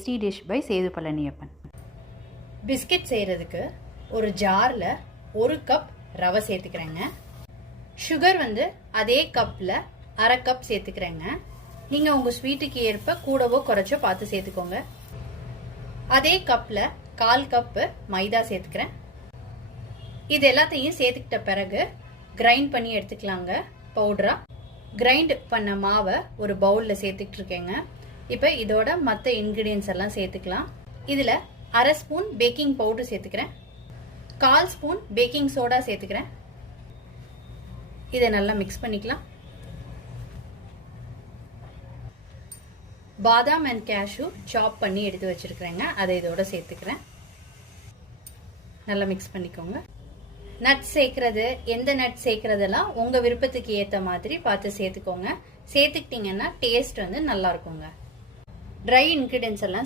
Tasty dish by Sethu Palaniappan. Biscuit செய்கிறதுக்கு ஒரு ஜாரில் 1 கப் ரவை சேர்த்துக்கிறேங்க. சுகர் வந்து அதே கப்பில் 1/2 கப் சேர்த்துக்கிறேங்க. நீங்கள் உங்கள் ஸ்வீட்டுக்கு ஏற்ப கூடவோ குறைச்சோ பார்த்து சேர்த்துக்கோங்க. அதே கப்பில் 1/4 கப்பு மைதா சேர்த்துக்கிறேன். இது எல்லாத்தையும் சேர்த்துக்கிட்ட பிறகு கிரைண்ட் பண்ணி எடுத்துக்கலாங்க. பவுடரா கிரைண்ட் பண்ண மாவை ஒரு பவுலில் சேர்த்துக்கிட்டு இருக்கேங்க. இப்போ இதோட மற்ற இன்க்ரீடியன்ஸ் எல்லாம் சேர்த்துக்கலாம். இதில் 1/2 ஸ்பூன் பேக்கிங் பவுடர் சேர்த்துக்கிறேன். 1/4 ஸ்பூன் பேக்கிங் சோடா சேர்த்துக்கிறேன். இதை நல்லா மிக்ஸ் பண்ணிக்கலாம். பாதாம் அண்ட் கேஷ்யூ சாப் பண்ணி எடுத்து வச்சிருக்கிறேங்க. அதை இதோட சேர்த்துக்கிறேன். நல்லா மிக்ஸ் பண்ணிக்கோங்க. நட் சேர்க்கறது, எந்த நட் சேர்க்கறதெல்லாம் உங்கள் விருப்பத்துக்கு ஏற்ற மாதிரி பார்த்து சேர்த்துக்கோங்க. சேர்த்துக்கிட்டிங்கன்னா டேஸ்ட் வந்து நல்லா இருக்குங்க. ட்ரை இன்க்ரீடியன்ஸ் எல்லாம்